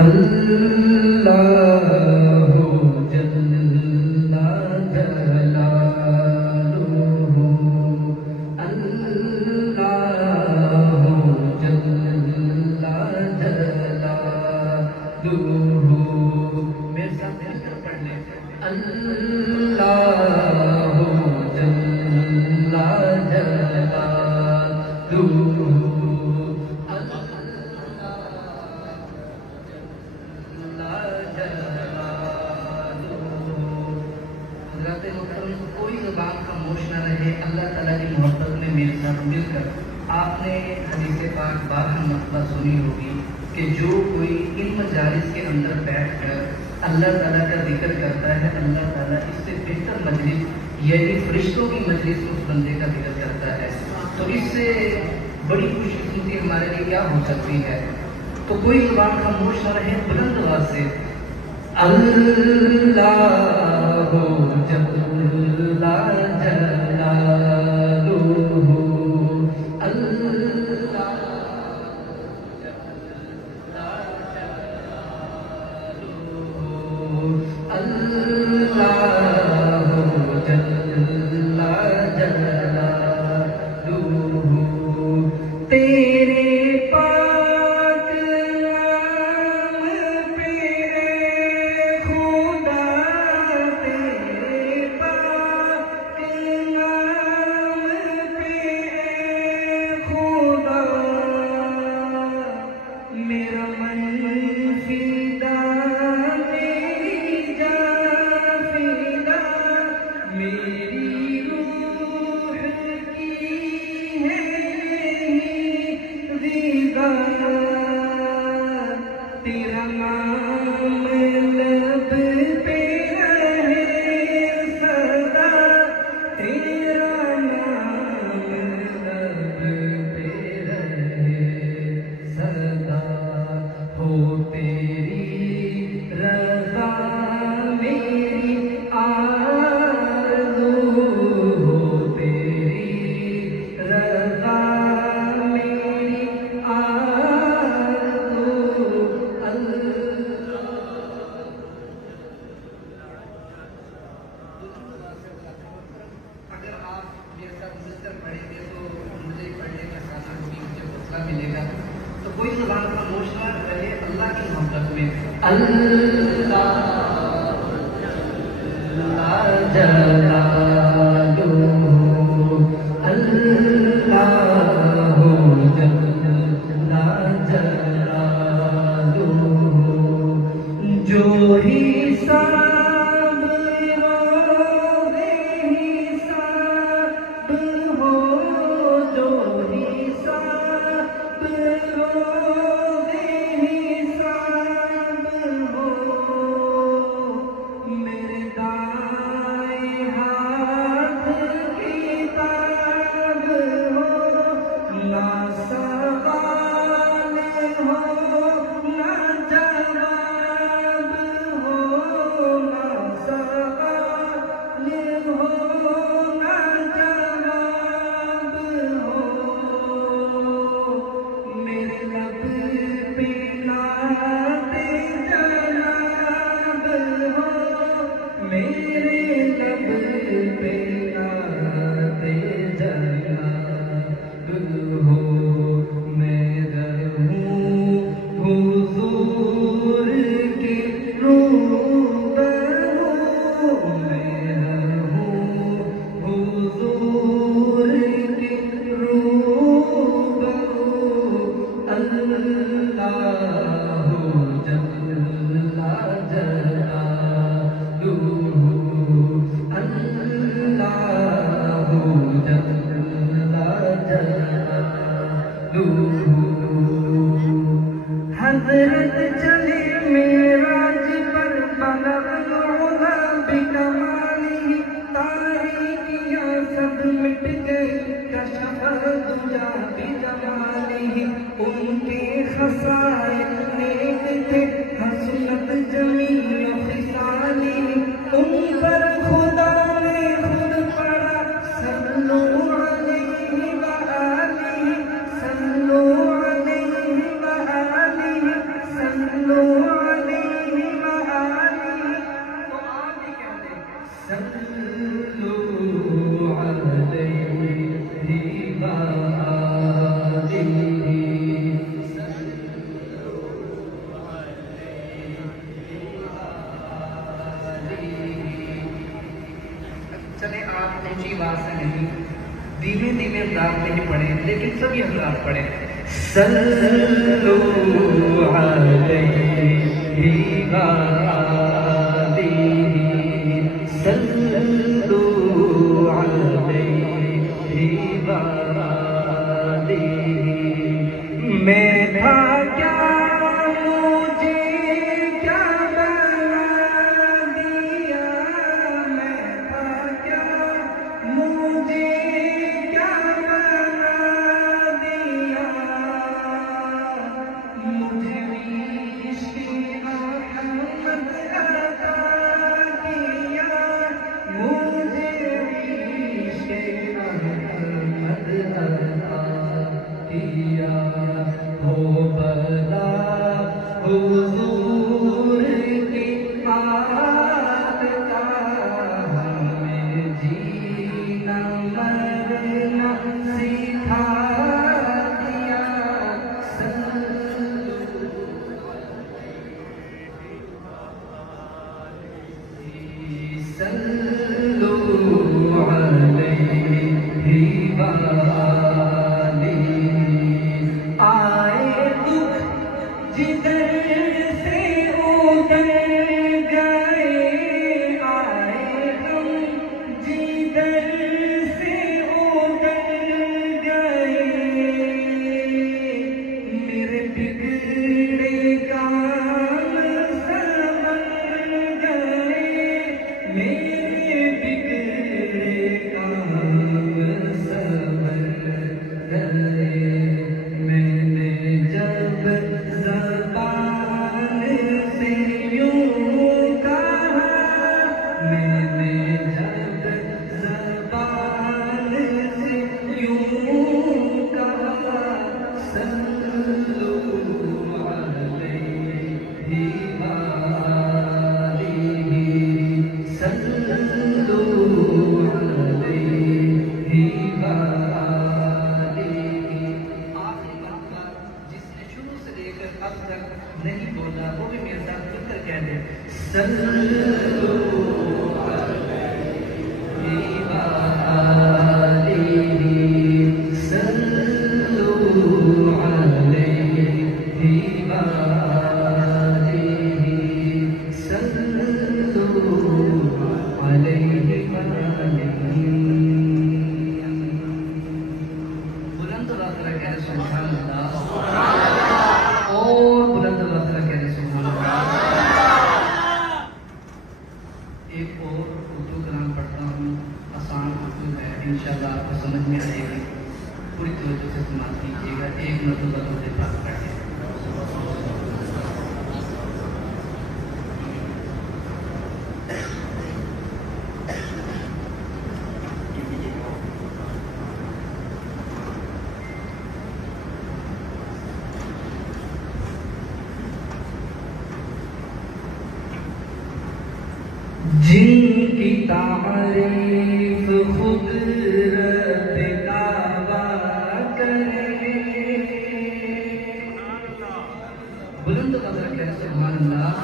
अल्लाहु जल्ला जलालुहु, अल्लाहु जल्ला जलालुहु। मेरे साथ मिलकर पढ़ लें। अल्लाहु जल्ला जलालुहु, कोई ज़ुबान खामोश न रहे। अल्लाह ताला की मोहब्बत में मेरे साथ मिलकर आपने हदीस पाक बारह मरतबा सुनी होगी कि जो कोई इन मजालिस के अंदर बैठकर अल्लाह ताला का जिक्र करता है, अल्लाह ताला इससे बेहतर मजलिस यानी फरिश्तों की मजलिस में उस बंदे का जिक्र करता है। तो इससे बड़ी खुशकिस्मती हमारे लिए क्या हो सकती है। तो कोई ज़ुबान खामोश न रहे, बुलंद आवाज़ से अल्लाहु जल्ला जलालुहु, अल्लाहु जल्ला जलालुहु, अल्लाहु जल्ला जलालुहु। तेरे तेरा नाम लब पे रहे सदा, तेरा नाम लब पे रहे सदा, हो तेरी रज़ा मेरी आरज़ू, हो तेरी रज़ा मेरी आरज़ू। अगर आप मेरे साथ मिलकर पढ़ेंगे तो मुझे पढ़ने का साथ होगी, मुझे हौसला मिलेगा। तो कोई ज़ुबान खामोश न रहे अल्लाह की मोहब्बत में। अल्लाह जलालुहु, अल्लाहु जल्ला जलालुहु। जो हिसाब रोज़े हिसाब हो, जो हिसाब रोज़े हिसाब हो, मेरे दाएं हाथ किताब हो, ना सवाल हो ना जवाब हो, ना सवाल हो ना जवाब हो, मेरे लब पे नाते जनाब हो, मेरे लब पे नाते जनाब हो। मैं रहूं हुजूर के रूबरू, मैं रहूं हुजूर के रूबरू। अल्लाहु जल्ला जलालुहु, अल्लाहु जल्ला जलालुहु। हज़रत चले मेराज पर बलगना बिकमालिही, तारीकियां सब मिट गई कशफ दुजा बिजमालिही। उनके खसाइल नेक थे हसनत जमील खिसालिही, उन पर खुदा ने खुद पढ़ा सल्लु अलैहि व आलिही, सल्लु अलैहि व आलिही, सल्लु अंदाज में ही पढ़े, लेकिन सभी हजरात पढ़े। सल्लल्लाहु अलैहि मैं था क्या, मुझे क्या बना दिया, मैं था क्या, मुझे क्या बना दिया, मुझे इश्क़ अहमद अता किया, मुझे इश्क़ अहमद अता किया। हो बदा हुजूर की आदत का हमें जीना मरना सिखा दिया। सल्लल्लाहु अलैहि जिधर से उधर गए, आए हम जिधर से उधर गए, मेरे बिगड़े काम संभल गए, मेरे बिगड़े काम संभल गए। मैंने जब ज़बान से यूं कहा, मैंने जब ज़बान से यूं कहा, सल्लल्लाहु अलैहि वालिहि, सल्लल्लाहु अलैहि वालिहि। आखिरी मौका जिसने शुरू से लेकर अब तक नहीं बोला, वो भी मेरे साथ खुलकर कह दे, सल्लल्लाहु अलैहि वालिहि, सल्लल्लाहु अलैहि वालिहि, सल्लल्लाहु अलैहि वालिहि। बुलंद आवाज़ से कह रहे सुभान अल्लाह, और बुलंद आवाज़ से कह रहे सुभान अल्लाह। एक और उर्दू कलाम पढ़ता हूँ, आसान उर्दू है, इंशाअल्लाह आपको समझ में आएगी, पूरी तवज्जो से समाप्त कीजिएगा। एक मतलब मुझे प्राप्त करें। जिनकी तारीफ खुद रब काबा करे, बुलंद आवाज़ से सुभान अल्लाह।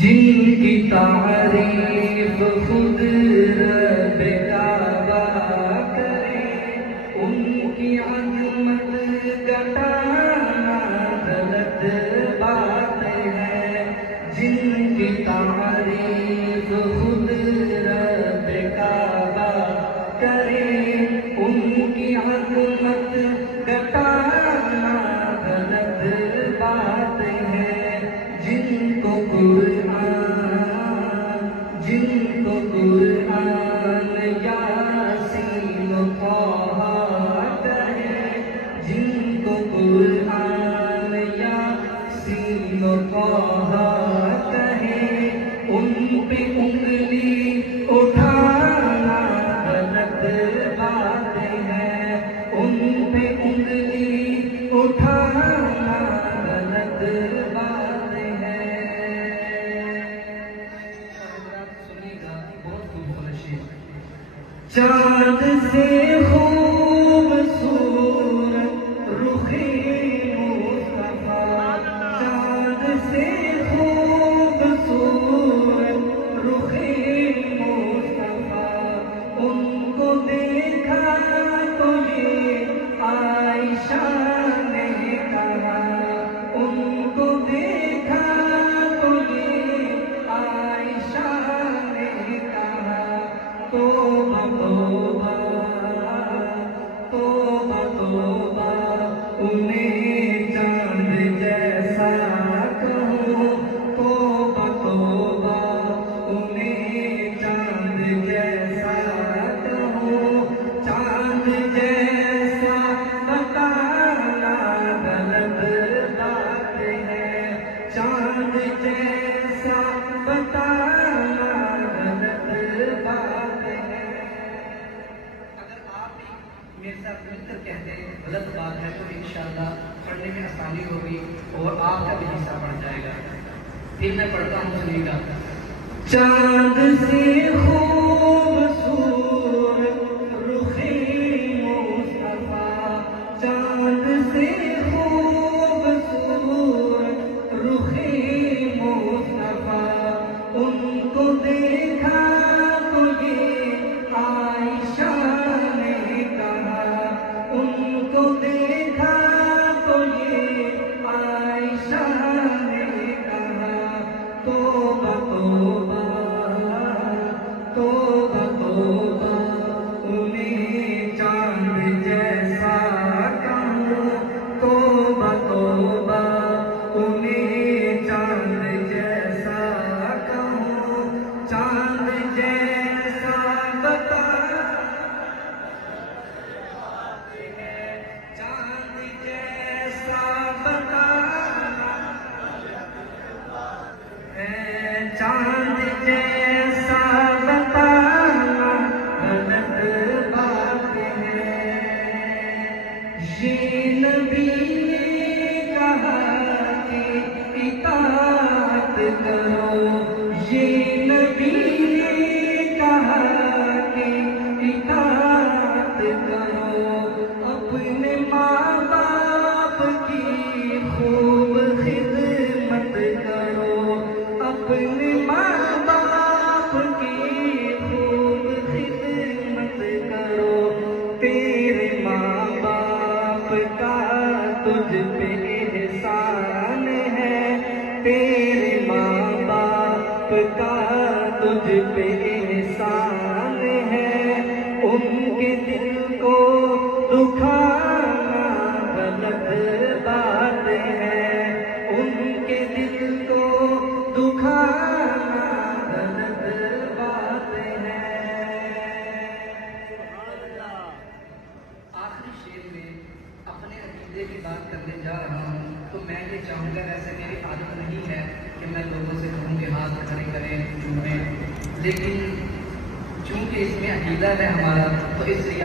जिनकी तारीफ खुद रब काबा करे, उनकी अज़मत घटाना गलत बात है। जिनकी तारीफ खुद रब काबा करे, उनकी अज़मत घटाना गलत बात है। जिनको कुरान यासीन तहा कहे, जिनको करने में आसानी होगी और आपका भी हिस्सा बढ़ जाएगा। फिर मैं पढ़ता हूँ, सुनिएगा। चांद से खूबसूरत रुखे मुस्तफा, चांद से खूबसूरत रुखे मुस्तफा, उनको देखा तो ये आयशा ने कहा, उनको देखा तो ये आयशा ने कहा, तौबा तौबा तौबा तौबा, उन्हें चांद जैसा कहूँ, तौबा तौबा, उन्हें चांद जैसा कहूँ, चांद जैसा बता चांद जैसा बता चांद जैसा बताना गलत बात है। ये नबी ने कहा कि इताअत करो, ये नबी ने कहा कि इताअत करो, अपने माँ बाप की खूब खिदमत करो, अपने माँ बाप की खूब खिदमत करो, तेरे माँ बाप का तुझ पे एहसान है, तेरे माँ बाप का तुझ पे एहसान है, उनके दिल को दुखाना गलत बात है, उनके दिल को दुखाना गलत बात है। आखिरी शेर में अपने अकीदे की बात करने जा रहा हूँ, तो मैं ये चाहूँगा, वैसे मेरी आदत नहीं है कि मैं लोगों से कहूँ कि हाथ खड़े करें चूमें, लेकिन चूंकि इसमें अकीदा है हमारा, तो इसलिए